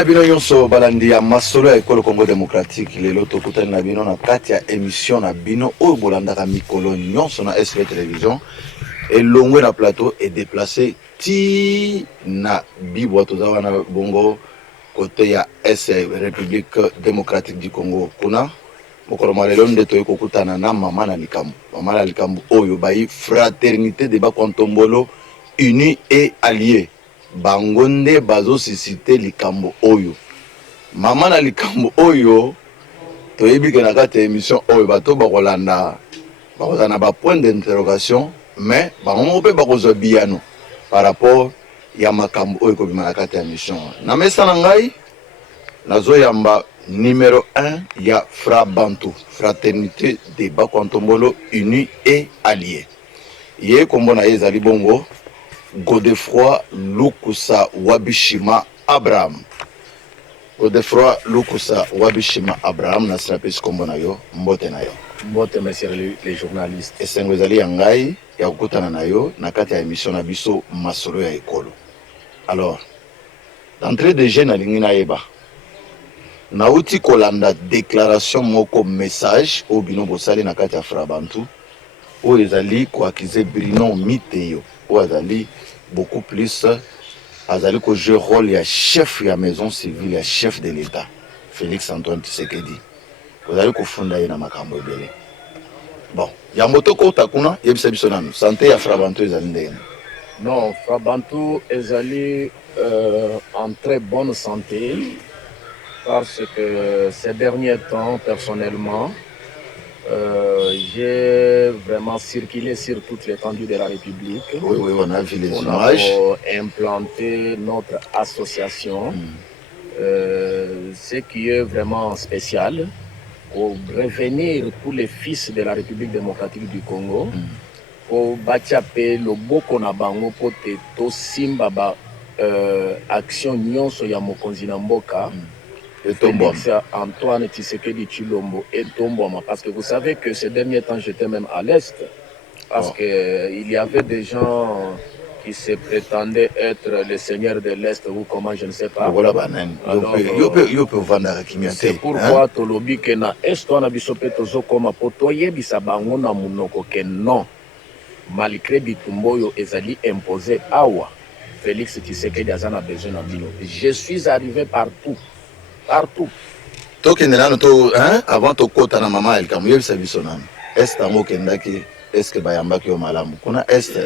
na bino nyonso balandi ya masolo ya ekolo Congo démocratique lelo tokutani na bino na kati ya émission na bino oyo bolandaka mikolo nyonso na SV télévision elongwe na plateau et déplacé ti na bibwa toza wana bongo côté ya République démocratique du Congo kuna mokolo malelo nde toyi kokutana na mama na likambo oyo bayi fraternité de Bakontombolo unis et alliés bangonde bazo suscité likambo oyo mama na likambo oyo toyebi ke na kati ya émission oyo bato bakolanda bakozana ba point d'interrogation mais bango mpe bakozwa biyano par rapport ya makambo oyo kobima na kati ya émission na mesa na ngai nazoyamba numéro 1 ya Fra Bantu fraternité de Bakontombolo unis et alliés ye kombo na ye ezali bongo Godefroy Lukusa Wabishima Abraham. Godefroy Lukusa Wabishima Abraham na strapes kombo na yo mbote na yo. Mbote messieurs les journalistes. Esengo ezali ya ngai ya kukutana na yo na kati ya émission na biso masolo ya ekolo. Alors, d'entrée de jeu na lingi na yeba. Nauti kolanda déclaration moko message au bino bosali na kati ya Fra Bantu. O ezali ko accuser Bruno Miteyo. O azali beaucoup plus azali ko jouer rôle ya chef ya maison civile ya chef de l'État Félix Antoine Tshisekedi azali ko funda ye na makambo ebele bon ya moto ko takuna yebisa biso nanu santé ya Fra Bantu ezali ndenge non Fra Bantu ezali en très bonne santé parce que ces derniers temps personnellement j'ai vraiment circulé sur toute l'étendue de la République. Oui, on a vu les images. On a implanté notre association, ce qui est vraiment spécial, pour revenir tous les fils de la République démocratique du Congo, pour bachaper le boko na bango pour te simba ba action nyonso ya mokonzi na mboka. Félix Antoine Tshisekedi Tshilombo et Tomboma. Parce que vous savez que ces derniers temps, j'étais même à l'Est. Parce qu'il y avait des gens qui se prétendaient être les seigneurs de l'Est ou comment, je ne sais pas. C'est pourquoi Tolobi que na Est, on a bisope tozo koma potoye bisabango na munoko que non. Malgré Bitumboyo ezali imposé awa. Félix Tshisekedi azana besoin na bino. Je suis arrivé partout. Partout. Tokende nano to avant to kota na mama el kamu yebisa biso nano. Est ngo kendaki est-ce que bayambaki yo malamu. Kuna est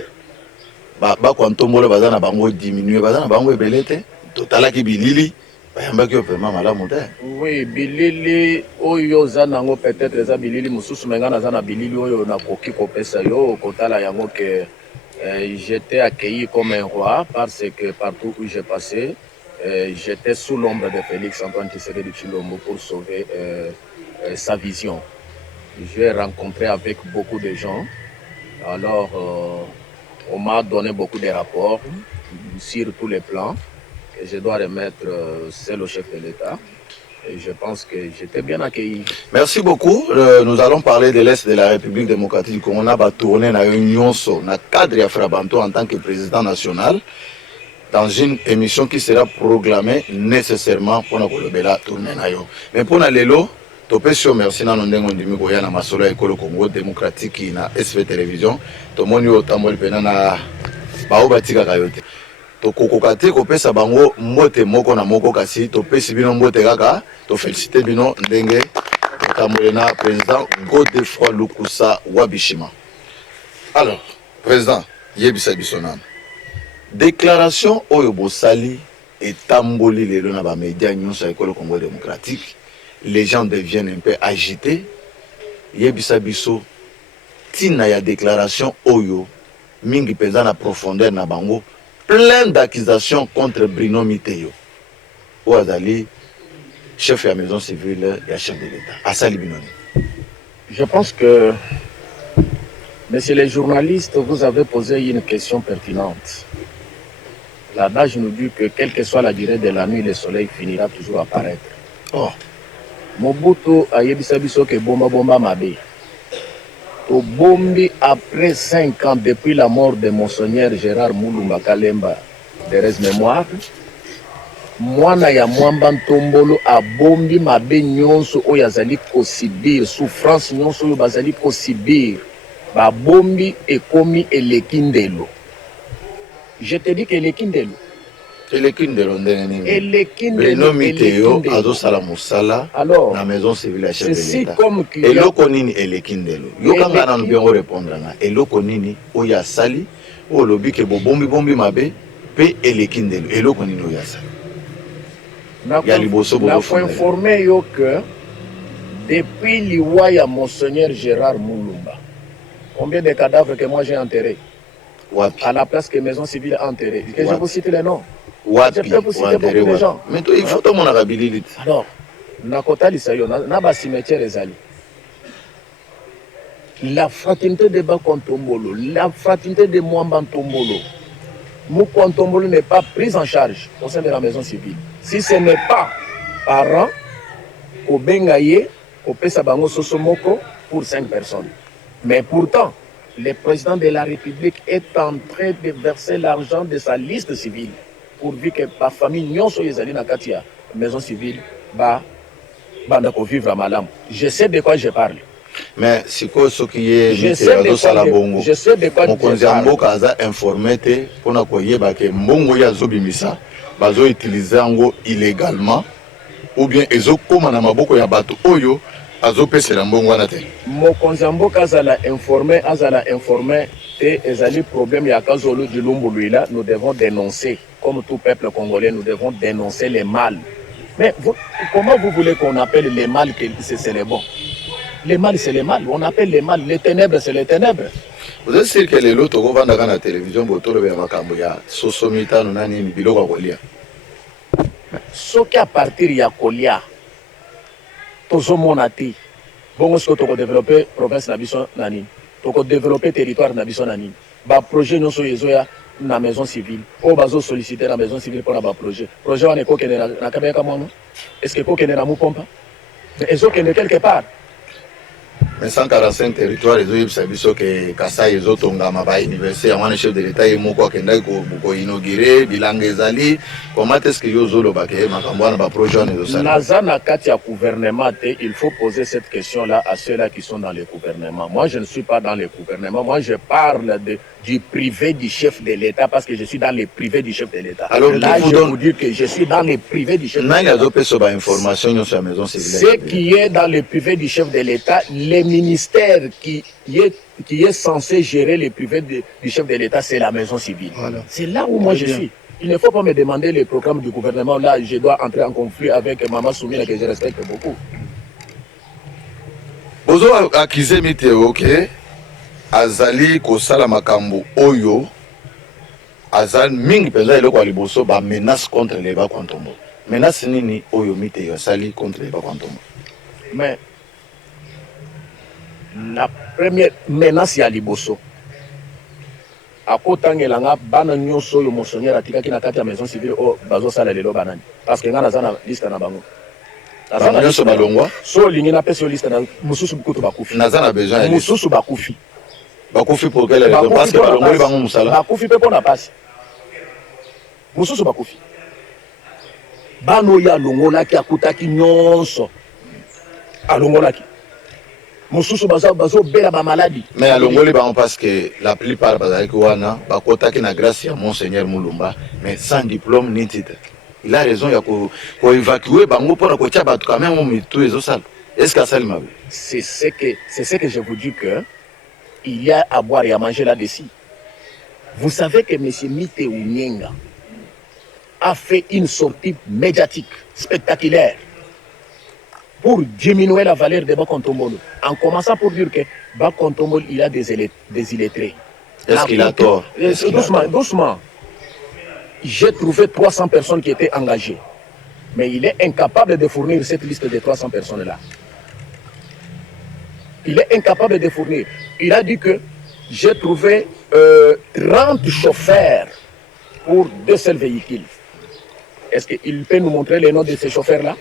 ba Kontombolo bazana bango diminuer bazana bango ebelete. Totalaki bilili bayambaki yo pema malamu te. Oui, bilili oyo zanango peut-être eza bilili mususu mengana zana bilili oyo na koki kopesa yo kotala yango que j'étais accueilli comme un roi parce que partout où j'ai passé j'étais sous l'ombre de Félix Antoine Tshisekedi Tshilombo pour sauver sa vision. J'ai rencontré avec beaucoup de gens. Alors, on m'a donné beaucoup de rapports sur tous les plans. Et je dois remettre c'est le chef de l'État. Et je pense que j'étais bien accueilli. Merci beaucoup. Nous allons parler de l'Est de la République démocratique du Congo. On a tourné dans l'Union, dans le cadre de Fra Bantu en tant que président national. Dans une émission qui sera programmée nécessairement pour nous tourner. Mais pour nous, lelo, topesio merci na ndenge ndimi ko yana masolo ya ekolo Congo démocratique na SV télévision. Tomoni o tamboli pena na bao batika kayote. Tokokoka te kopesa bango mbote moko na moko kasi topesi bino mbote kaka to féliciter bino ndenge tamboli na président Godefroy Lukusa Wabishima. Alors, président yebisa biso nana déclaration oyo bosali etamboli lelo na ba médias nyonso ekolo Congo démocratique les gens deviennent un peu agités yebisa biso tina ya déclaration oyo mingi penza na profondeur na bango plein d'accusations contre Bruno Miteyo oazali chef ya maison civile ya chef de l'État asali binoni. Je pense que messieurs les journalistes, vous avez posé une question pertinente. L'adage nous dit que quelle que soit la durée de la nuit, le soleil finira toujours à paraître. Oh. Mobutu a yebisa biso ke bomba mabe. To bombi après 5 ans depuis la mort de Monseigneur Gérard Moulumba Kalemba, de res mémoire, mwana ya mwamba ntombolo abombi mabe nyonso oyo azali kosibir souffrance nyonso oyo bazali kosibir babombi ekomi eleki ndelo. Je te dis que eleki ndelo. Eleki ndelo ndenge nini? Eleki ndelo. Beno Miteo azosala musala na maison civile ya chef de l'État. Eloko nini eleki ndelo? Yokanga na nbiongo répondre na eloko nini oyo asali oyo lobi ke bombi mabe pe eleki ndelo. Eloko nini oyo asali? Il faut informer que depuis l'Iwaya Monseigneur Gérard Moulumba, combien de cadavres que moi j'ai enterrés à la place que Maison Civile a enterré. Je vous cite les noms. Je peux vous citer beaucoup de gens. Mais il faut que mon habilité. Alors, Nakota Lisayo, Naba cimetière Ezali. La fraternité de Bakontombolo, la fraternité de Mwambantombolo, Moukontombolo n'est pas prise en charge au sein de la Maison Civile. Si ce n'est pas parent, au Bengaye, au Pesabango Sosomoko, pour 5 personnes. Mais pourtant, le président de la République est en train de verser l'argent de sa liste civile pourvu que ma famille Nyonso Yezali Nakatia, Maison Civile, Bandako vivre à Malam. Je sais de quoi je parle. Mais si quoi ce qui est je sais de quoi je parle. Mon kaza informé pour na koyeba ke mbongo ya zobimisa bazo utiliser ngo illégalement ou bien ezo koma na maboko ya bato oyo azopesela mbongo wana te. Mokonzi mboka azala informé te ezali problème ya kazolo du Lumbuluila, nous devons dénoncer comme tout peuple congolais, nous devons dénoncer les mal. Mais comment vous voulez qu'on appelle les mal que c'est les bons? Les mal c'est les mal, on appelle les mal, les ténèbres c'est les ténèbres. Vous êtes sûr que les lots au vent dans la télévision botolo be makamboya sosomita nani biloko kolia. Ce qui à partir ya kolia tozo monati bon ce que tu développer province na biso nani to développer territoire na biso nani ba projet non so yezoya na maison civile o bazo solliciter la maison civile pour la ba projet wana ko kenera na kabeka mwana est-ce que ko kenera mu pompa ezo kenera quelque part. Mais 145 territoires, ils ont dit que Kassa ils ont tongama ba université, un chef de l'État et moko kenda ko inaugurer bilangue ezali. Comment est-ce que yo zolo ba ke makambo na ba projet na zo Nazana kati ya gouvernement, il faut poser cette question-là à ceux-là qui sont dans le gouvernement. Moi, je ne suis pas dans le gouvernement. Moi, je parle du privé du chef de l'État parce que je suis dans le privé du chef de l'État. Alors là, je vous dire que je suis dans le privé du chef de l'État. Ce qui est dans le privé du chef de l'État, les ministères qui est censé gérer le privé du chef de l'État, c'est la maison civile. Voilà. C'est là où moi je suis. Il ne faut pas me demander les programmes du gouvernement. Là, je dois entrer en conflit avec Maman Soumina que je respecte beaucoup. Bozo accusé Miteo, ok? Azali kosala makambo oyo azal mingi peza eloko aliboso ba menace contre les Bakontombo. Menace nini oyo Miteo asali contre les Bakontombo? Mais la première menace ya liboso akotangelanga bana nyonso yo monseigneur atikaki na kati ya maison civile o bazo sala lelo banani parce que ngana zana liste na bango azana nyonso balongwa so lingi na pesa liste na mususu bukuto bakufi nazana besoin mususu bakufi pour quelle raison? Parce que balongoli bango musala bakufi pe pona pasi mususu bakufi bano ya longolaki akutaki nyonso alongolaki mususu bazo bela ba maladie. Mais à Longoli parce que la plupart bazalaki wana bakotaki na grâce ya Monseigneur Moulumba mais sans diplôme ni titre. Il a raison ya ko évacuer bango pour ko tia batu quand même au mitu ezosala. Est-ce que ça lui mabe? C'est ce que je vous dis que il y a à boire et à manger là-dessus. Vous savez que M. Miteu Nyenga a fait une sortie médiatique spectaculaire pour diminuer la valeur de Bakontombolo, en commençant pour dire que Bakontombolo, il a des illettrés. Est-ce qu'il a tort? Doucement. J'ai trouvé 300 personnes qui étaient engagées. Mais il est incapable de fournir cette liste de 300 personnes-là. Il est incapable de fournir. Il a dit que j'ai trouvé 30 chauffeurs pour 2 seuls véhicules. Est-ce qu'il peut nous montrer les noms de ces chauffeurs-là?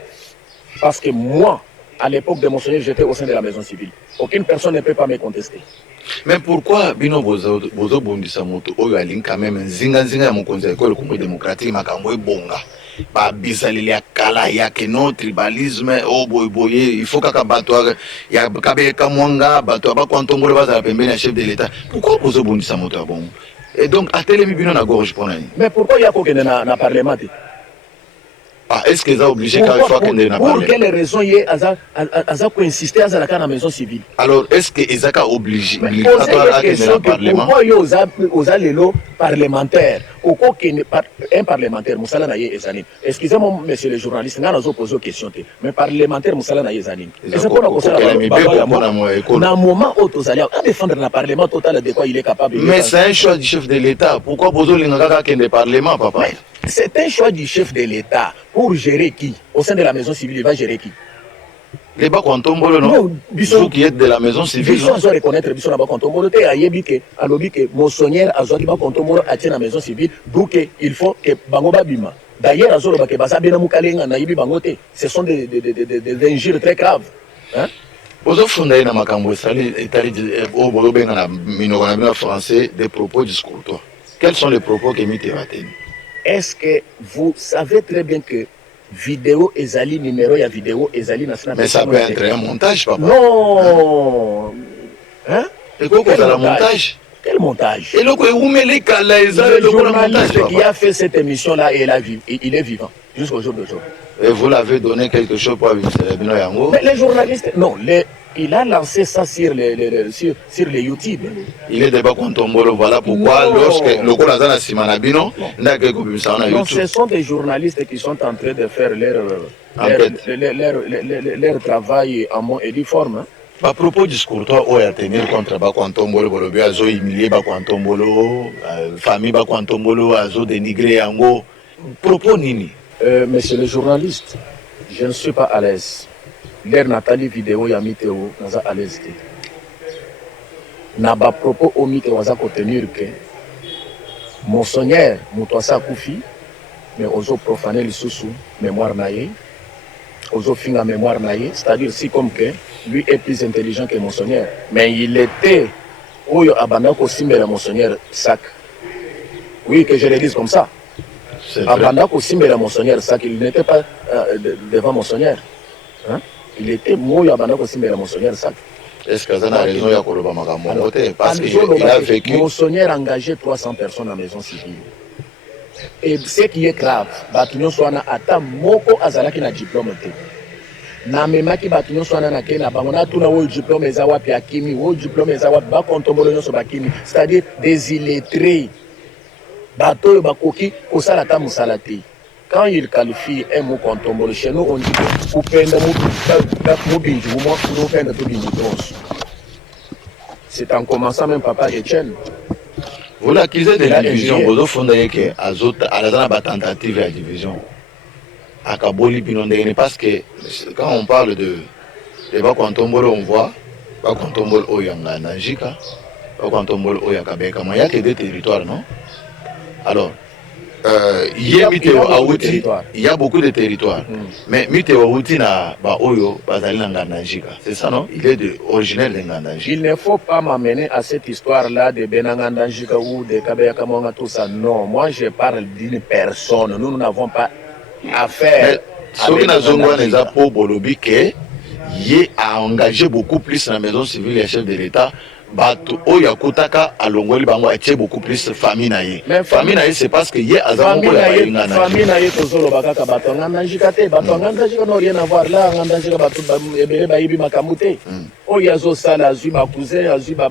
Parce que moi, à l'époque de Monseigneur, j'étais au sein de la maison civile. Aucune personne ne peut pas me contester. Mais pourquoi bino bozo bondisa moto oyo alingi quand même nzinga ya mokonzi ya ekolo Congo démocratique makambo ebonga ba bisaleli ya kala ya que non tribalisme o boye il faut kaka bato ya kabeka mwanga bato ba kwantombole bazala pembeni ya chef de l'état pourquoi bozo bondisa moto ya bongo et donc atelemi bino na gorge pona ni mais pourquoi il y a kokende na parlement ah est-ce qu'ils ont obligé quand il faut qu'il y ait pour quelle raison il y a aza insister à la maison civile alors est-ce que Isaka obligé obligatoire à question pourquoi il y a lelo parlementaire un parlementaire musala na ye ezani excusez-moi monsieur le journaliste nga nazo poser question te mais parlementaire musala na ye ezani c'est pour ko sala na moment où tozali à défendre le parlement total de quoi il est capable mais c'est un choix du chef de l'état pourquoi bozo lingaka kende parlement papa c'est un choix du chef de l'état pour gérer qui au sein de la maison civile il va gérer qui les Bakontombolo non vous qui êtes de la maison civile ils doivent reconnaître biso na Bakontombolo te ayebi que alobi que Monseigneur azwaki Bakontombolo atie na maison civile donc il faut que bango babima d'ailleurs azoloba que baza bena mukalenga na yibi bango te ce sont des injures très graves hein bozo funda ina makambo sali etali o bozo benga na minoko na bino français des propos discourtois quels sont les propos que mite bateni est-ce que vous savez très bien que vidéo ezali numéro ya vidéo ezali na mais ça peut être un montage papa non hein et quoi que la montage quel montage et le journaliste qui a fait cette émission là il est vivant jusqu'au jour d'aujourd'hui et vous l'avez donné quelque chose pour aviser bino yango mais les journalistes non il a lancé ça sur les YouTube. Il est débat Kontombolo, voilà pourquoi lorsque le Kolazana Simanabino, ce sont des journalistes qui sont en train de faire leur travail en mon édiforme. À propos du discours, on a tenir contre Bakwantombolo, Bolobi, Azo humilié Bakwantombolo, famille Bakwantombolo, Azo dénigré Yango. Propos Nini. Monsieur le journaliste, je ne suis pas à l'aise. L'air Nathalie vidéo ya miteo naza à l'aise na ba propos au miteo waza contenir que Monseigneur Mutwasa Koufi mais ozo profaner le sous mémoire naïe ozo finga mémoire naïe c'est-à-dire si comme que lui est plus intelligent que Monseigneur mais il était oyo abanda ko simbela Monseigneur sac oui que je le dise comme ça abanda ko simbela Monseigneur sac il n'était pas devant Monseigneur hein il était moyo abanda ko simbela Monseigneur sac est-ce que ça a raison ya koloba makambo parce qu'il a vécu Monseigneur a engagé 300 personnes en maison civile et ce qui est grave batunyo swana ata moko azalaki na diplôme te na memaki batunyo swana na kena bango na tuna wo diplôme eza wapi akimi wo diplôme eza wapi ba kontombolo nyoso bakimi c'est-à-dire des illettrés bato bakoki kosala ta musala te. Quand il qualifie un mot contombolo, chez nous on dit que vous prenez c'est en commençant même papa Etienne. Vous l'accusez de la division, vous fondez que à la tentative de division. À Kaboli Pinondé, parce que quand on parle de Bakontombolo, on voit Bakontombolo Oyanga Najika, Bakontombolo Oyakabeka, il n'y a que deux territoires, non? Alors, il y a beaucoup de territoires. Mais Miteo Aouti na ba Oyo, Bazali Nanganajika. C'est ça, non? Il est originaire de Nganajika. Il ne faut pas m'amener à cette histoire-là de Benanganajika ou de Kabeya Kamonga, tout ça. Non, moi je parle d'une personne. Nous n'avons pas affaire. Ce qui n'a pas pour Bolobi, il a engagé beaucoup plus la maison civile et chef de l'État. Bato oya kutaka alongoli bango atie beaucoup plus famille naie. Mais famille naie c'est parce que yé azamoko ya balinga na. Famille naie tozolo bakaka bato nganda jikate bato nganda jika no rien à voir là nganda jika bato ebele ba yibi makamute. Oya zo sala azui ba cousin azui ba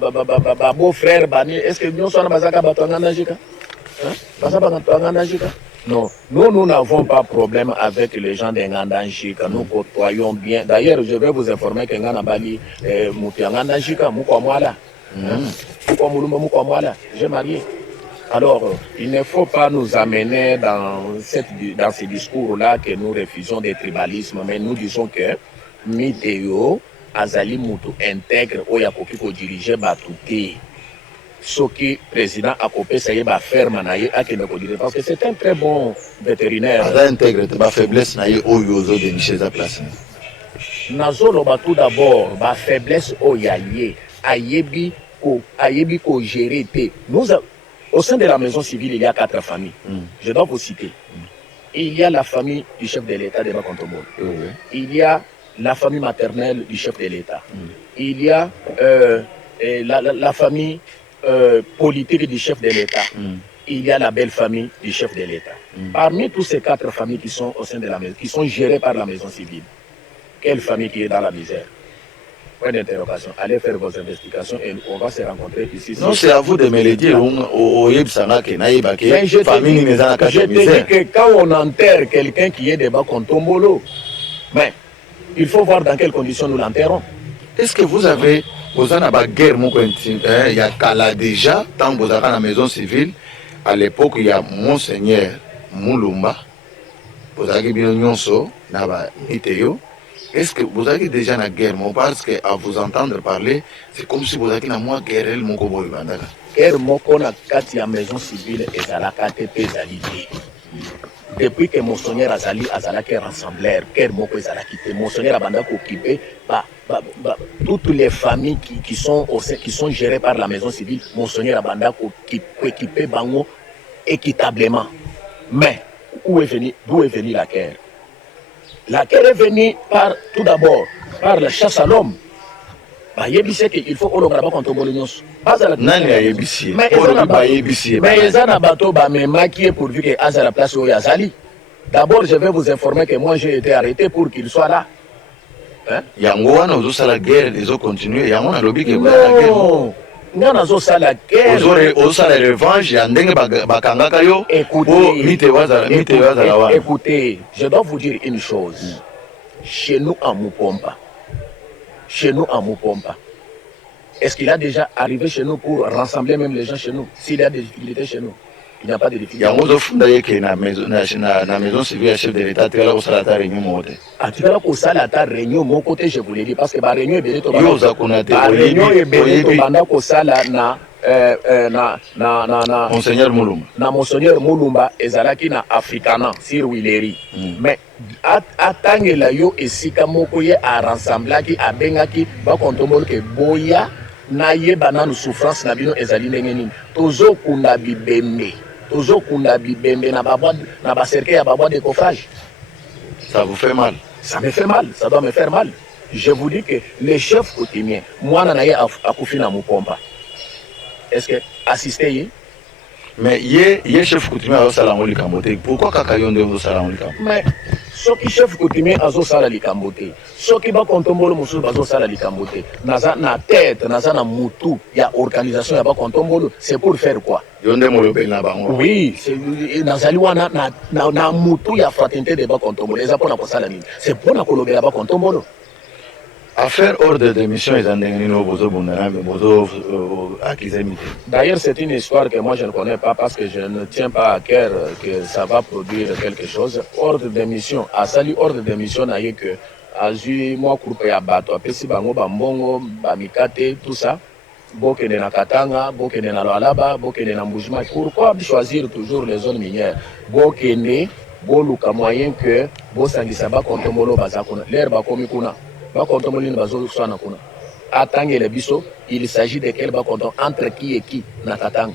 beau frère bani est-ce que nous sommes bazaka bato nganda jika? Hein? Bazaka bato nganda jika? Non, nous n'avons pas de problème avec les gens de Ngandanjika. Nous côtoyons bien. D'ailleurs, je vais vous informer que Nganabali Ngandanjika, Moukwamwala. J'ai marié. Alors, il ne faut pas nous amener dans ces discours-là que nous refusons des tribalismes, mais nous disons que Miteo, Azali Moutou intègre Oyakoki pour diriger Batouté. Ce qui président a coupé, ça y est, ferme parce que c'est un très bon vétérinaire. Il intègre ma faiblesse, na oyozo de Michel place. nazoloba tout d'abord ba faiblesse oyaye ayebi ko gérer te. Au sein de la maison civile, il y a 4 familles. Je dois vous citer. Il y a la famille du chef de l'État de Bakontombolo. Il y a la famille maternelle du chef de l'État. Il y a la famille politique du chef de l'État. Il y a la belle famille du chef de l'État. Parmi tous ces 4 familles qui sont au sein de la maison, qui sont gérées par la maison civile, quelle famille qui est dans la misère? Point d'interrogation. Allez faire vos investigations et on va se rencontrer ici. Non, c'est à vous de me le dire. Mais je te dis que quand on enterre quelqu'un qui est de Bakontombolo, mais il faut voir dans quelles conditions nous l'enterrons. Est-ce que vous avez une guerre il y a Kala déjà, tant que vous avez dans la maison civile, à l'époque, il y a Monseigneur Moulumba, vous avez bien Nyonso, Naba Iteo. Est-ce que vous avez déjà une guerre? Parce qu'à vous entendre parler, c'est comme si vous avez une guerre. Guerre moko na kati ya maison civile ezalaka te pe ezali te. Depuis que Monseigneur azalaki rassembleur, guerre moko ezalaki te. Monseigneur abanda ko occuper toutes les familles qui sont gérées par la maison civile. Monseigneur abanda ko équiper bango équitablement. Mais d'où est venue la guerre? La guerre est venue tout d'abord par la chasse à l'homme. Il faut qu'on le grabe contre Bolognos. Mais ils ont un bateau qui est pourvu que Aza la place où Yazali. D'abord, je vais vous informer que moi j'ai été arrêté pour qu'il soit là. Yangoan, on a la guerre, ils ont continué. Yangoan a lobby que non. Non, on a la guerre. On a la revanche, écoutez, je dois vous dire une chose. Chez nous à Mupomba, est-ce qu'il a déjà arrivé chez nous pour rassembler même les gens chez nous? S'il y a des difficultés chez nous, il n'y a pas de difficultés. Il y a la maison civile, chef de l'État, tu vas la réunion. Tu vas la réunion, mon côté, je vous l'ai dit, parce que la réunion est bénie. La réunion est bénie, Monseigneur Moulumba. Monseigneur Moulumba ezalaki na Africana sur Wileri. Mais atangela yo esika moko ye a rassemblaki abengaki ba kontombolo ke boya na ye bananu souffrance na bino ezali ndenge nini. Tozo kunda bibembe na ba cercle ya babwa de coffrage. Ça vous fait mal? Ça me fait mal, ça doit me faire mal. Je vous dis que les chefs coutumiers, moi na ye akufi na Mupomba. Est-ce que assister? Mais il chef coutumier à Salamou Likambote. Pourquoi Kakayonde au Salamou Likambote? Mais ce qui chef coutumier à Salamou Likambote, ce qui va contombolo Moussou à Salamou Likambote, naza na tête, naza na moutou, il y a organisation, il y a pas contombolo, c'est pour faire quoi? Oui, nazaliwa na moutou, il y a fraternité de bas contombolo, les apôtres pour Salamine. C'est pour la colober là-bas contombolo. Affaire ordre de mission, d'ailleurs, c'est une histoire que moi je ne connais pas parce que je ne tiens pas à cœur que ça va produire quelque chose. Ordre de mission, à sali ordre de mission, n'a que Azui, moi, coupe à bateau, Pessi Bango, Bambongo, Bamikate, tout ça. Bokene na Katanga, Bokene na Loalaba, Bokene na Mboujima. Pourquoi choisir toujours les zones minières? Bokene, Boluka moyen que Bosangisaba, Kontomolo, Bazakuna, l'air Bakomikuna. Il s'agit de quel bakonton entre qui et qui na Katanga,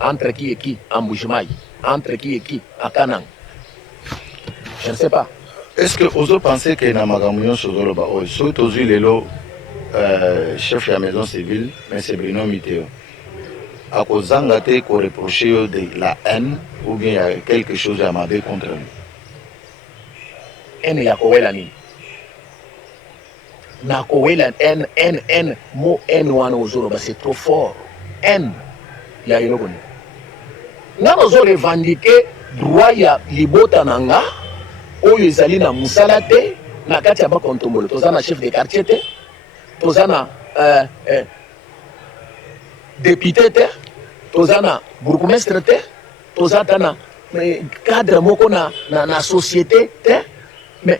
entre qui et qui en Mboujimai, entre qui et qui à Kanang. Je ne sais pas. Est-ce que vous pensez que na magamuyon sozoloba o surtout lelo chef de la maison civile mais c'est Bruno Miteo à cause d'angate qu'on reprocher de la haine ou bien il y a quelque chose à m'avoir contre lui? Haine ya kowela ni na kowela n mo n wana ozoloba c'est trop fort. N ya iloko ni nga nozo revendiquer droit ya libota nanga oyo ezali na musala te na kati ya bakontombolo. Toza na chef de quartier te, toza na député te, toza na bourgmestre te, toza ta na cadre moko na société te. Mais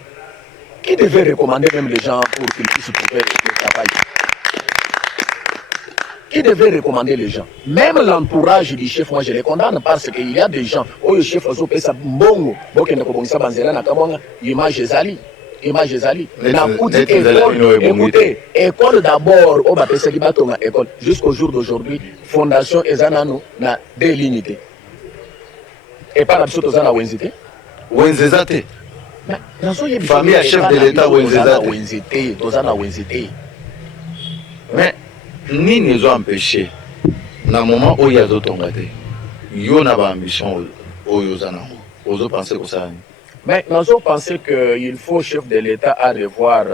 qui devait recommander même les gens pour qu'ils puissent trouver le travail? Qui devait recommander les gens? Même l'entourage du chef, moi je les condamne parce qu'il y a des gens, oh le chef Ozo Pesa Mbongo, Bokene Kobongisa Banzela Nakamanga, image Zali, image ezali écoutez école d'abord o bapesaki batonga école jusqu'au jour d'aujourd'hui fondation eza nano na délimité epa na biso toza na wenzi te wenzeza te famille ya chef de l'état wenzeza te toza na wenzi te mais nini ezoempêche na moment oyo azotonga te yo na baambition oyo oza nango ozopense kosala nini? Mais nous pensons qu'il faut chef de l'État à revoir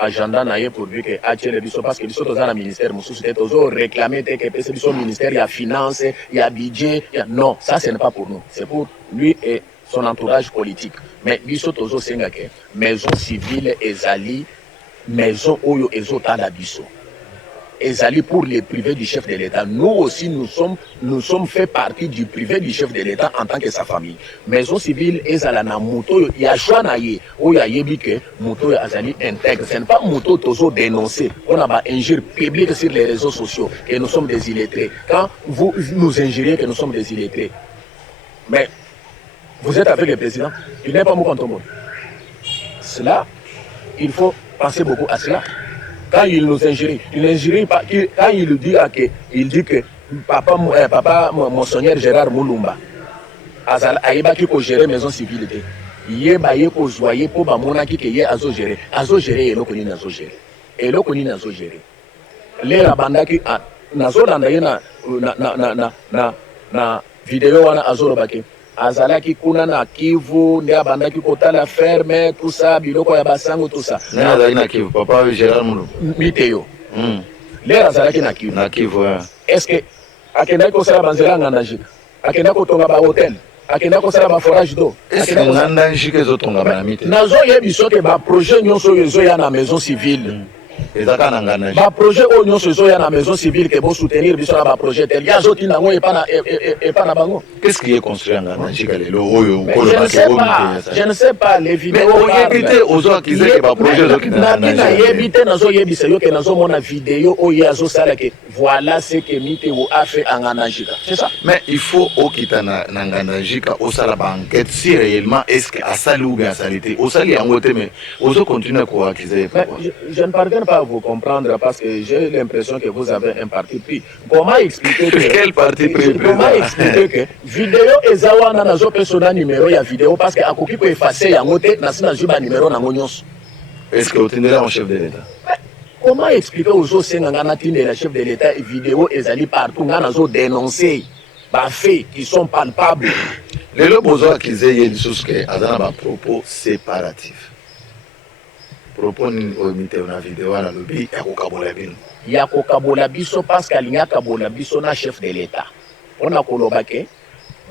agenda naie pour lui que attirer biso parce que biso dans un ministère mususu te tozo réclamer que pese biso ministère il y a finance il y a budget non ça ce n'est pas pour nous c'est pour lui et son entourage politique mais biso tozo senga que maison civile ezali maison oyo ezotala biso ezali pour les privés du chef de l'État. Nous aussi, nous sommes fait partie du privé du chef de l'État en tant que sa famille. Maison civile, ezala na moto, il y a choix na ye, ou ya yebi que moto azali intègre. Ce n'est pas moto tozo dénoncer. On a pas injure publique sur les réseaux sociaux que nous sommes des illettrés. Quand vous nous injuriez que nous sommes des illettrés, mais vous êtes avec le président, il n'est pas mon contre moi. Cela, il faut penser beaucoup à cela. Quand il nous injurie, il n'injurie pas. Quand il dit que papa Monseigneur Gérard Moulumba, Aïba qui peut gérer maison civile, Yeba Yeko Zoye pour Bamonaki qui est azo gérer et l'okoni nazo gérer. Et l'okoni nazo gérer. Les rabandaki nazo landaye na vidéo wana azo baki. Azalaki kuna na Kivu ndia bandaki kotala ferme tout ça biloko ya basango tout ça na na Kivu papa Gérard Moulou miteyo les azalaki na Kivu est-ce que akenda ko sala banzela ngana jika akenda ko tonga ba hôtel akenda ko sala ba forage d'eau akenda ko nganda jika zo tonga ba mite nazo yebiso ke ba projet nyonso yezo ya na maison civile ezaka na ngana ba projet o nyonso yezo ya na maison civile ke bo soutenir biso na ba projet tel ya zo tina ngo e pa na bango. Qu'est-ce qui est construit en ngana jika lelo oyo ko je ne sais pas les vidéos mais oyebite ozo akize ke ba projet zo kina na yebite nazo yebisa yo ke nazo mona vidéo oyo azo sala ke voilà ce que Miteo a fait en ngana jika c'est ça. Mais il faut okita na ngana jika osala ba enquête si réellement est-ce que asali ou bien asalite osali yango te mais ozo continuer ko akize. Je ne parviens pas à vous comprendre parce que j'ai l'impression que vous avez un parti pris. Comment expliquer que quel parti pris? Comment expliquer que vidéo ezawana nazo persona numéro ya vidéo parce que akoki ko effacer yango te na sina juba numéro na ngonyos. Est-ce que otindela en chef de l'État? Comment expliquer aux autres ngana tindela chef de l'État et vidéo ezali partout ngana zo dénoncer ba faits qui sont palpables. Lelo bozo akize yelisusu ke azana ba propos séparatifs. Propos ni omite na vidéo na lobi ya kokabola bino. Ya kokabola biso parce qu'alinga kabola biso na chef de l'État. On a koloba ke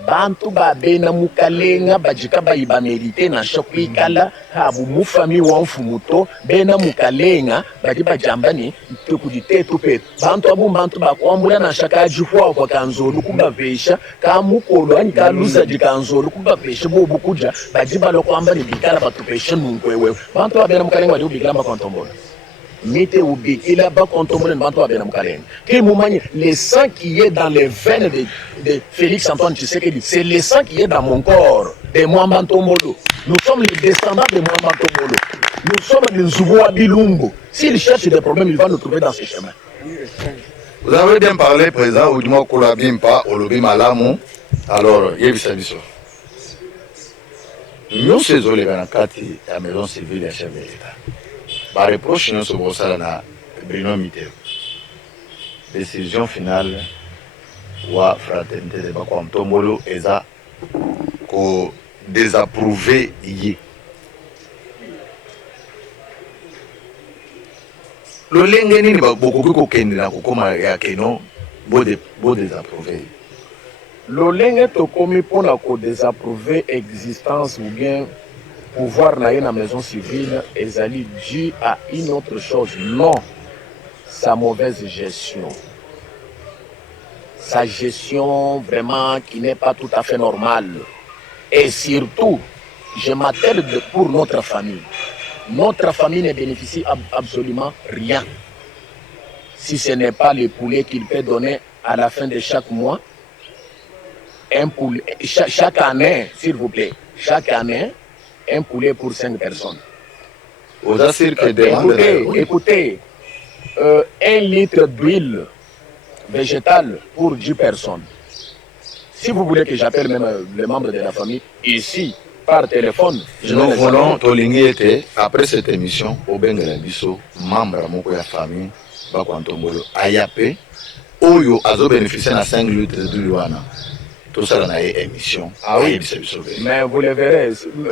bantu ba bena mukalenga bajika ba iba mérité na chokwi kala habu mu famille wa mfumuto bena mukalenga badi ba jambani tukudite tupe bantu abu bantu ba kwambula na shaka jihwa kwa kanzolu kuba vesha ka mukolo ani ka luza dikanzolu kuba vesha bo bukuja badi ba lo kwambani bikala batupesha nunkwewe bantu ba bena mukalenga badi bikala ba kontombola Mite ubi, il a pas contourné le sang qui est dans les veines de Félix Antoine Tshisekedi, c'est le sang qui est dans mon corps, de Mwamba Ntombolo. Nous sommes les descendants de Mwamba Ntombolo. Nous sommes les Zouboua Bilumbo. S'il cherche des problèmes, il va nous trouver dans ces chemins. Vous avez bien parlé, président, ou du moins Koulabimpa, Olobi Malamu. Alors, Yebisabiso. Nous, ces Olébanankati, la maison civile et chef de l'État. Par reproche nous sommes au na Bruno Miteo. Décision finale wa fraternité de Bakwam Tombolo eza ko désapprouvé yé. Le lenge nini beaucoup ko kendina ko koma ya keno bo désapprouvé. Le lenge to komi pona ko désapprouvé existence ou bien pouvoir na la maison civile ezali dû à une autre chose. Non, sa mauvaise gestion. Sa gestion vraiment qui n'est pas tout à fait normale. Et surtout, je m'attelle pour notre famille. Notre famille ne bénéficie absolument rien. Si ce n'est pas le poulet qu'il peut donner à la fin de chaque mois. Un poulet, chaque année, s'il vous plaît, chaque année, un poulet pour 5 personnes. Écoutez, 1 litre d'huile végétale pour 10 personnes. Si vous voulez que j'appelle même les membres de la famille ici par téléphone, nous voulons après cette émission au Bengala Bisso, membre de la famille, Bakwantombolo, Ayape, Oyo, Azo bénéficier de 5 litres d'huile. Tout ça dans émission. Ah oui, mais vous le verrez.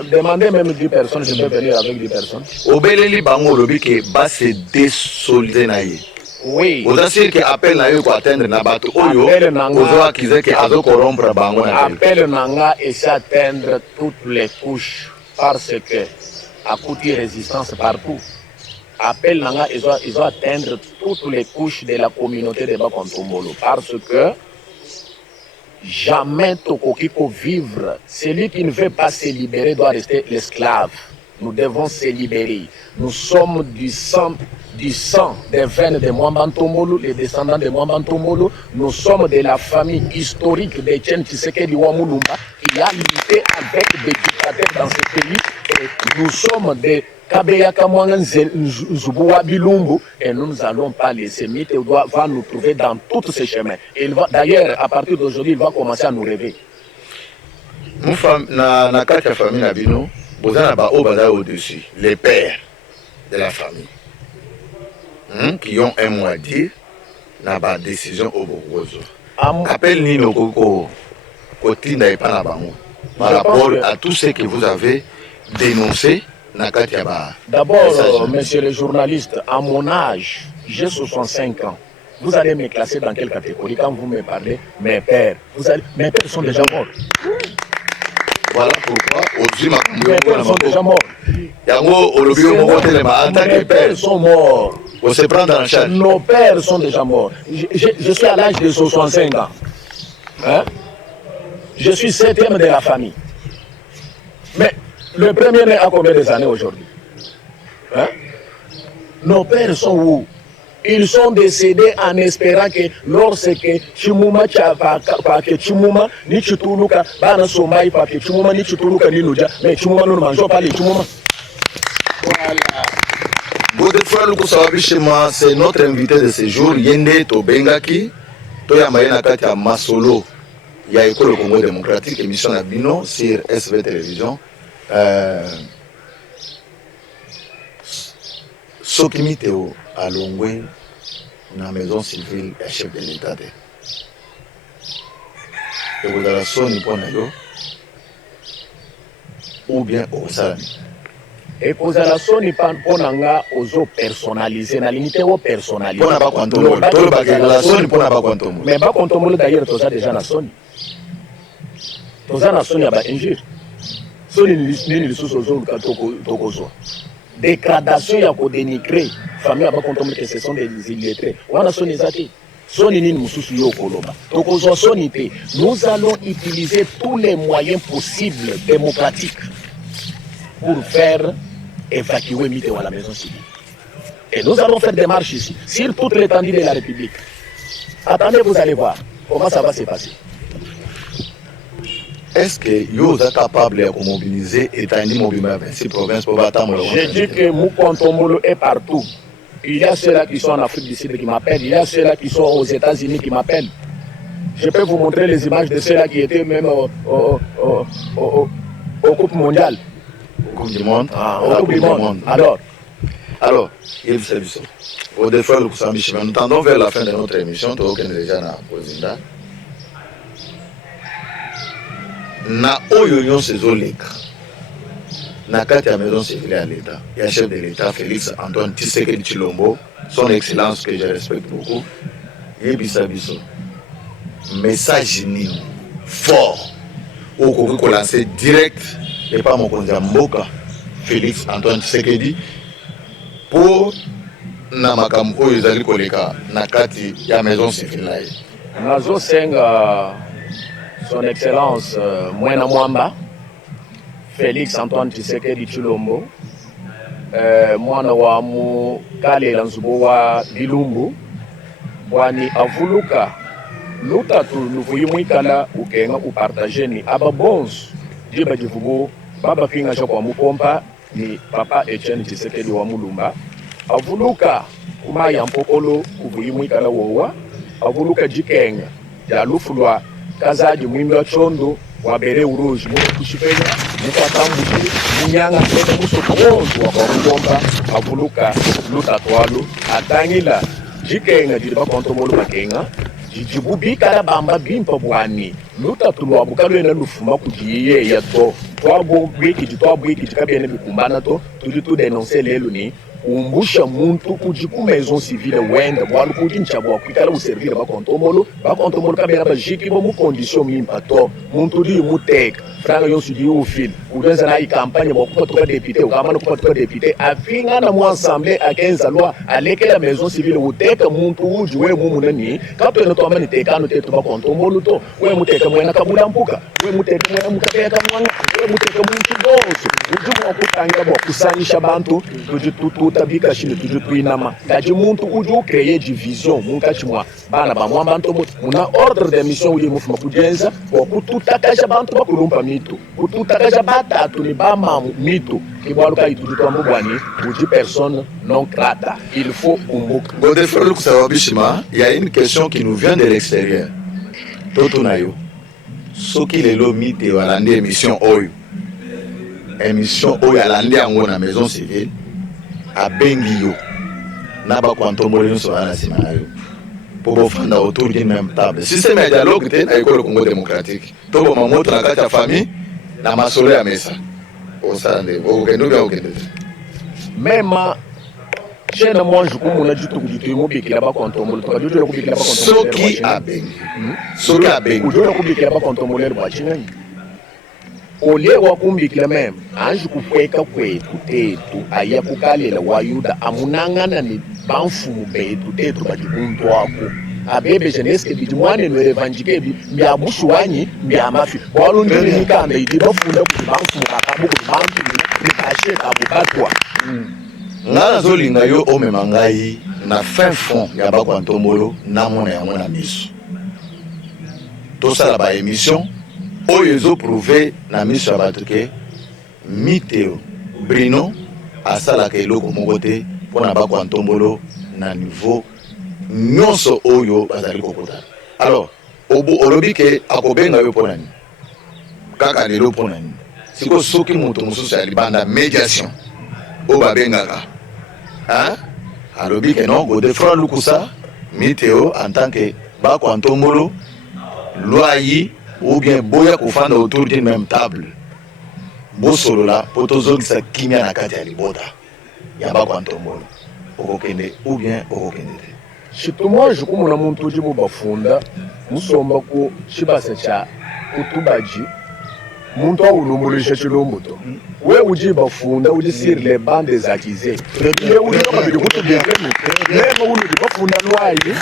Demandez même 10 personnes, je peux venir avec 10 personnes. Au Beleli Bango, le but est de se désolider. Oui. Vous avez que appel na yo pour atteindre na bato oyo. Vous avez qu'ils que azo corrompre bango na. Appel nanga et s'atteindre toutes les couches parce que à coup de résistance partout. Appel nanga ils ont atteindre toutes les couches de la communauté de Bakontombolo parce que jamais Tokokiko vivre. Celui qui ne veut pas se libérer doit rester l'esclave. Nous devons se libérer. Nous sommes du sang des veines de Mwambantombolo, les descendants de Mwambantombolo. Nous sommes de la famille historique de Tchen Tshisekedi Wamulumba qui a lutté avec des dictateurs dans ce pays. Et nous sommes des Kabeyaka Zouboua Bilumbu et nous n'allons pas laisser. Mite va nous trouver dans tous ces chemins. D'ailleurs, à partir d'aujourd'hui, il va commencer à nous rêver. Na quatre familles Nabino, vous avez au-dessus, les pères de la famille. Qui ont un mot à dire dans la décision au Bogozo. Appelle Nino Koko, Kotina et Panabango, par rapport à tout ce que vous avez dénoncé. D'abord, monsieur le journaliste, à mon âge, j'ai 65 ans. Vous allez me classer dans quelle catégorie quand vous me parlez? Mes pères. Mes pères sont déjà morts. Voilà pourquoi mes pères sont déjà morts. Mes pères sont morts. On se prend en charge. Nos pères sont déjà morts. Je suis à l'âge de 65 ans. Hein? Je suis 7e de la famille. Mais le premier né a combien de années aujourd'hui? Hein? Nos pères sont où? Ils sont décédés en espérant que lorsque Chimuma Chimuma ni Chituluka Bana Somai Papi Chimuma ni Chituluka ni Nuja, mais Chimuma ne mange pas les Chimuma. Voilà. C'est notre invité de ce jour, Yende Tobengaki, Toya Mayena Katia Masolo, ya École Congo démocratique, émission Nabino sur SV Télévision. Sokimi Théo à Longwe, dans la maison civile, est chef de l'État. Et vous avez sonné pour nous, ou bien au Salami. Et pour la sonne, on a personnalisé, na limité au personnalisé. On n'a pas contrôlé. Mais pas contrôlé d'ailleurs, tout ça déjà na sonne. Tout ça na sonne, il y a pas injure. Sonne ni sous zone tokozo. Dégradation, il y a pour dénigrer. Famille a pas contrôlé que ce sont des illettrés. On a sonné zati. Sonne ni mususu yo koloba. Tokozo sonne. Nous allons utiliser tous les moyens possibles démocratiques pour faire évacuer Miteo à la maison civile. Et nous allons faire des marches ici, sur toute l'étendue de la République. Attendez, vous allez voir comment ça va se passer. Est-ce que vous êtes capable de mobiliser et d'étendre mobilement 26 provinces pour attendre le Je dis que Mukontombolo est partout. Il y a ceux-là qui sont en Afrique du Sud qui m'appellent. Il y a ceux-là qui sont aux États-Unis qui m'appellent. Je peux vous montrer les images de ceux-là qui étaient même au Coupe mondiale. Coupe du monde. Coupe du monde. Alors, il s'est vu ça. Au défaut, nous tendons vers la fin de notre émission. Tout le monde est déjà dans le président. Na oyo sezoleka. Na kati ya maison civile à l'État. Il y a le chef de l'État, Félix Antoine Tshisekedi Tshilombo, son excellence que je respecte beaucoup. Yebisa biso. Message nini fort. Au Congo lancé direct. Et pas mon candidat Mboka, Félix Antoine Tshisekedi, pour na makambo ezali koleka na kati ya maison civile. Nazo senga son excellence Mwena Mwamba, Félix Antoine Tshisekedi Tshilombo, mwana wa Mukale Lanzubo wa Bilumbu, wani avuluka lutatu luvuyimwikala ukenga upartager ni ababons diba divugo baba finga cho kwa mukompa ni papa Etienne Tshisekedi wa Mulumba avuluka kumaya mpokolo kuvuyimwika na wowa avuluka jikenga ya lufulwa kazaji mwimbi wa chondo wa bere uroji mwe kushipenya mukwatambushi munyanga tete musoto wonzu wa kwa avuluka luta twalo atangila jikenga jiriba kontomolo makenga jijibubika la bamba bimpa bwani luta tulwa bukalo ena lufuma kujiye ya to twabwiki jikabene bikumbana to tuji denoncer lelo ni umbusha muntu kuji ku maison civile wenda bwalu kuji nchabwa kwikala uservire bakontomolo kabera bajiki bo mu condition mimpa to muntu di muteka franga yonsu di ufil udenza na campagne bo kupa député ukamana kupa député afinga na mu assemblée akenza loi aleke la maison civile uteka muntu uji we mumu nani kato eno to amani tekano tetu bakontomolo to we muteka mwena kabula mpuka we muteka mwena mukateka mwanga we muteka muntu doso uji mo kutangira bo kusanyisha bantu tuji tabika shine tuju tuinama kaji muntu uju créer division munkati mwa bana ba mwamba ntomo muna ordre de mission uli mufuma kujenza bo kututakaja bantu bakulumpa mito kututakaja batatu ni bama mito kibwaluka ituju twambo bwani uji personne non grata il faut umbuka Godefroid Lukusa Wabishima, il y a une question qui nous vient de l'extérieur. Totonayo soki lelo mite walandi émission oyo alandi yango na maison civile abengi yo na bakwantomolo nyonso wana nsima na yo mpo bofanda autour d'une même table système ya dialogue te na ekolo Congo démocratique to boma moto na kati ya famille na masolo ya mesa osala nde okokende obia okende te mema jena mwanju kumuna jutu kujitu imubikila bakontomolo tukajujula kubikila bakontomolo soki abengi ujula kubikila bakontomolo bwachinani olie wakumbikila meme anju kukweka kwetu tetu aya kukalela wayuda amunangana ni banfumu betu tetu bajikuntu wako abebe jeneske bijimwane no revanjike bi mbiabushu wanyi mbiamafi walundiri nikanda idi bafunda ku banfumu bakabu ku bantu ni kashe kabukatwa ngana zolinga yo omema ngai na fin fond ya bakwantomolo namona yango na miso tosala ba émission oyo ezoprouve na miso ya bato ke miteo Brino asalaka eloko moko te mpo na bakwantombolo na niveau nyonso oyo bazali kokotana. Alors olobi ke akobenga yo mpo na nini kaka lelo mpo na nini sikoyo soki moto mosusu ya libanda médiation oyo babengaka alobi ke non Godefroid Lukusa miteo en tant que bakwantombolo loi ou bien boya kufanda autour d'une même table bosolola po tozongisa kimia na kati ya libota ya bakwantombolo okokende ou bien okokende te shitumwa jukumuna muntu uji mubafunda musomba ku chibasa cha utubaji muntu awulumulisha chilombuto we uji bafunda uji sur les bancs des accusés ye uji kabili kutubekeni lema ulu bafunda lwayi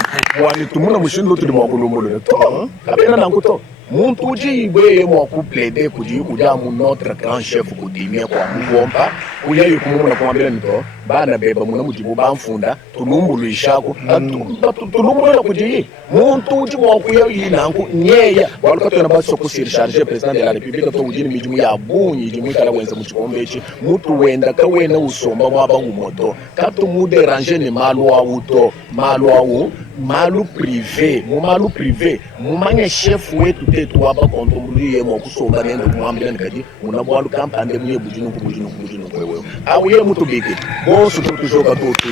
wani tumuna mushindu tuli mwakulumulule to kabena nankuto muntu uji ibweye mwakuplede kuji kujamu notre grand chef kudimia kwa mugomba uya yukumumuna kumambela nito bana beba muna mujibu bamfunda tulumbulishako tulumbulila kuji muntu uji mwakuya yinanku nyeya walukatwena baso kusircharge president de la république to ujini mijimu ya bunyi jimu ikala wenza muchikombechi mutu wenda kawena usomba mwabangu moto katu muderange ni malu auto malu au malu privé mu malu privé mumanye chef wetu tetu waba kontombuli yemo kusomba nendo kumwambila nikadi unabwalu kampande muye bujinu kwewe au ye mutu biki bonso tutujoka tutu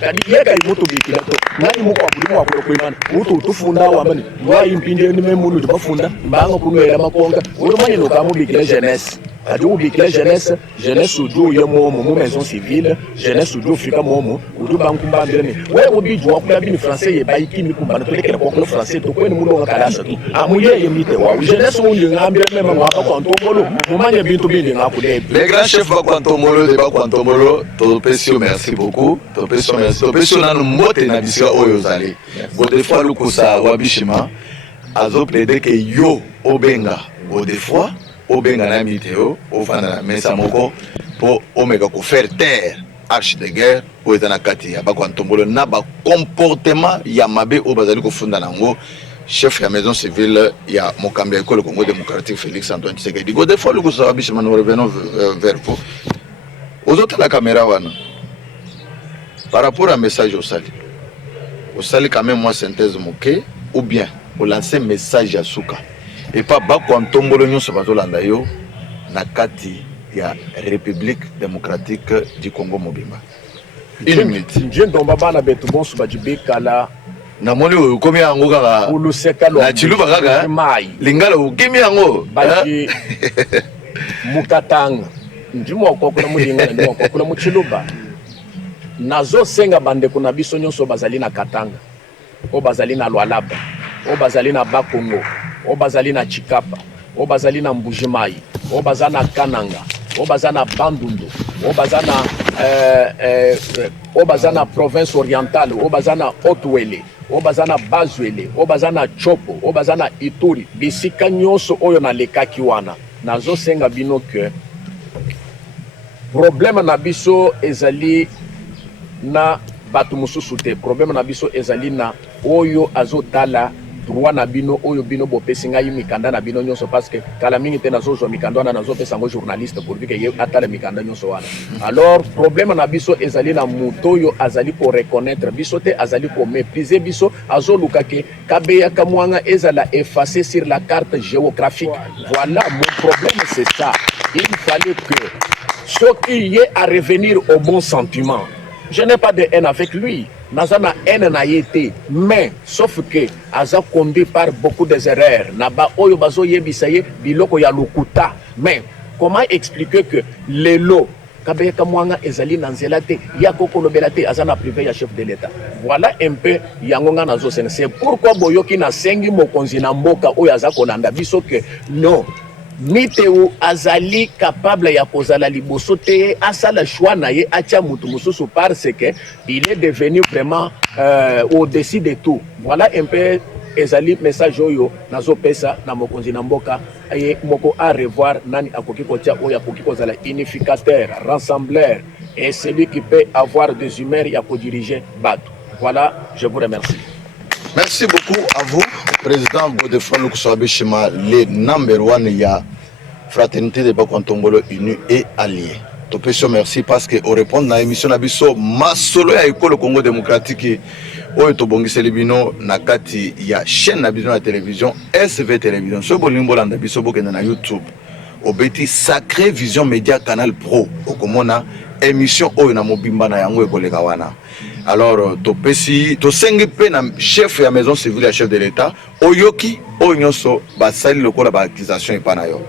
kadi yeka mutu biki lato nani muko abulimu wakulo kwimana mutu utufunda wamani lwa impinde ni memulu tubafunda mbanga kunwela makonga urumanye nokamu biki la jeunesse adi ubikila jeunesse uju yemo mu maison civile jeunesse uju fika momo uju bankumbambira ni wewe biju wakula bini français ye bayiki mi kumbana tolekela kwa français to kweni mulo ngakalasa tu amuye yemite wa jeunesse unye ngambira mema mwaka kwa ntombolo mumanye bintu bindi ngakule les grands chefs bakwantombolo de bakwantombolo topesio merci beaucoup topesio nanu mbote na bisika oyo zali Godefroid Lukusa Wabishima azo plaider ke yo obenga Godefroid obenga na miteo ofanda na mesa moko po omeka ko faire taire arche de guerre po ezana kati ya bakwantombolo na ba comportement ya mabe o bazali ko funda nango chef ya maison civile ya mokambi ya école Congo démocratique Félix Antoine Tshisekedi. Godefroid Lukusa Wabishima, nous revenons vers vous. aux autres la caméra wana par rapport à message au sali quand même moi synthèse moké ou bien au lancer message à Souka et pas bako antombolo nyonso bazolanda yo na kati ya République démocratique du Congo mobimba. Une minute. Nje ndomba bana betu bonso bajibeka la na moni okomi yango kaka uluseka lo na chiluba kaka lingala okimi yango baji mukatanga ndimo okokula mulingana ndimo okokula muchiluba nazo senga bande kuna biso nyonso bazali na Katanga o bazali na Lualaba o bazali na Bakongo o bazali na Chikapa o bazali na Mbujimai o bazali na Kananga o bazali na Bandundu o bazali na province orientale o bazali na Haut-Uele o bazali na Bazuele o bazali na Chopo o bazali na Ituri bisika nyonso oyo na lekaki wana nazo senga bino ke problème na biso ezali na batu mususu te problème na biso ezali na oyo azotala droit na bino oyo bino bopesi ngai mikanda na bino nyonso parce que kala mingi te nazozwa mikanda wana nazopesa ngo journaliste pour que ye atala mikanda nyonso wana alors problème na biso ezali na moto oyo azali ko reconnaître biso te azali ko mépriser biso azoluka ke kabeya kamwanga ezala effacer sur la carte géographique voilà mon problème c'est ça il fallait que ce qui est à revenir au bon sentiment. Je n'ai pas de haine avec lui. Nazana haine na été, mais sauf que aza conduit par beaucoup des erreurs. Naba oyo bazo yebisaye biloko ya lokuta. Mais comment expliquer que lelo kabeka mwanga ezali na nzela te ya kokolobela te azana privé ya chef de l'État. Voilà un peu yangonga nazo sen. C'est pourquoi boyoki na sengi mokonzi na mboka oyo aza konanda biso que non. Miteu azali capable ya kozala liboso te asala choix na ye atia mutu mususu parce que il est devenu vraiment au-dessus de tout. Voilà un peu ezali message oyo nazo pesa na mokonzi na mboka et moko à revoir nani akoki kotia oyo akoki kozala unificateur, rassembleur et celui qui peut avoir des humeurs ya ko diriger bato. Voilà, je vous remercie. Merci beaucoup à vous, Président Godefroid Lukusabishima, le number one ya Fraternité de Bakontombolo Uni et Alliés. Topesio merci parce que au répondre à l'émission Nabiso, Masolo ya école Congo démocratique, oyo tobongisi libino na kati ya chaîne Nabiso na télévision, SV télévision. Ce bolimbo landa biso bokenda na YouTube. Obeti Sacré Vision Média Canal Pro. Okomona émission oyo na mobimba na yango ekoleka wana. Alors, topesi, tosengi pe na chef ya maison civile ya chef de l'État, oyoki, oyonso, basali lokola ba accusation epana yo.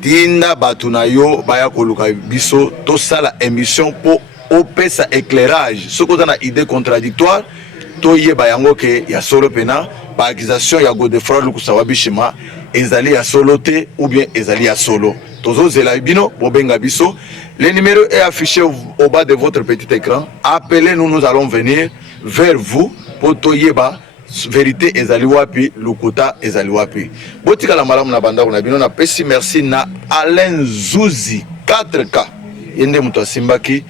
Dinda batu na yo, baya koluka biso, tosala émission po opesa éclairage. Soko na idée contradictoire, toye bayango ke ya solo pena, ba accusation ya Godefroid Lukusabishima, ezali ya solo te ou bien ezali ya solo. Tozo zela bino, bobenga biso. Le numéro est affiché au bas de votre petit écran. Appelez-nous, nous allons venir vers vous pour toyeba vérité ezali wapi, lukuta ezali wapi. Botika la malamu na banda kuna bino na pesi merci na Alain Zouzi 4K. Yende muto simbaki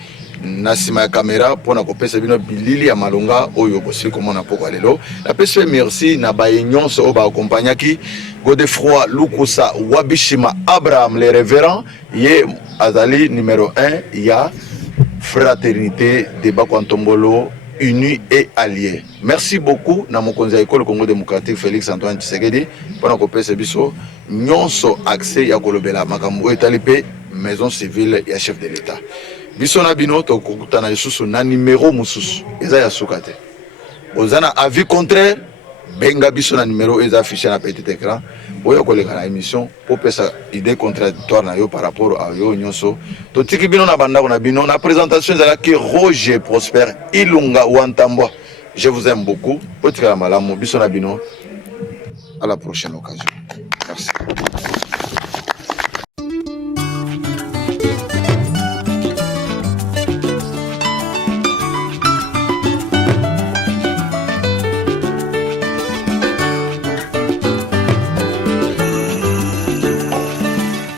na sima ya kamera pona kopesa bino bilili ya malonga oyo bosi komona poko lelo. Na pesi merci na bayenyon so ba accompagnaki Godefroid Lukusa Wabishima Abraham le révérend ye azali numéro 1 ya Fraternité de Bakontombolo Unis et Alliés. Merci beaucoup na mokonzi ya école Congo démocratique Félix Antoine Tshisekedi pona kopesa biso nyonso accès ya kolobela makambo etali pe maison civile ya chef de l'État. Biso na bino to kokutana lisusu na numéro mususu eza ya sukate. Ozana avis contraire benga biso na numéro eza affiché na petit écran. Boya koleka na émission pour pesa idée contradictoire na yo par rapport à yo nyonso. To tiki bino na banda na bino na présentation ezala ki Roger Prosper Ilunga Wantambwa. Je vous aime beaucoup. Potika la malamu biso na bino. À la prochaine occasion.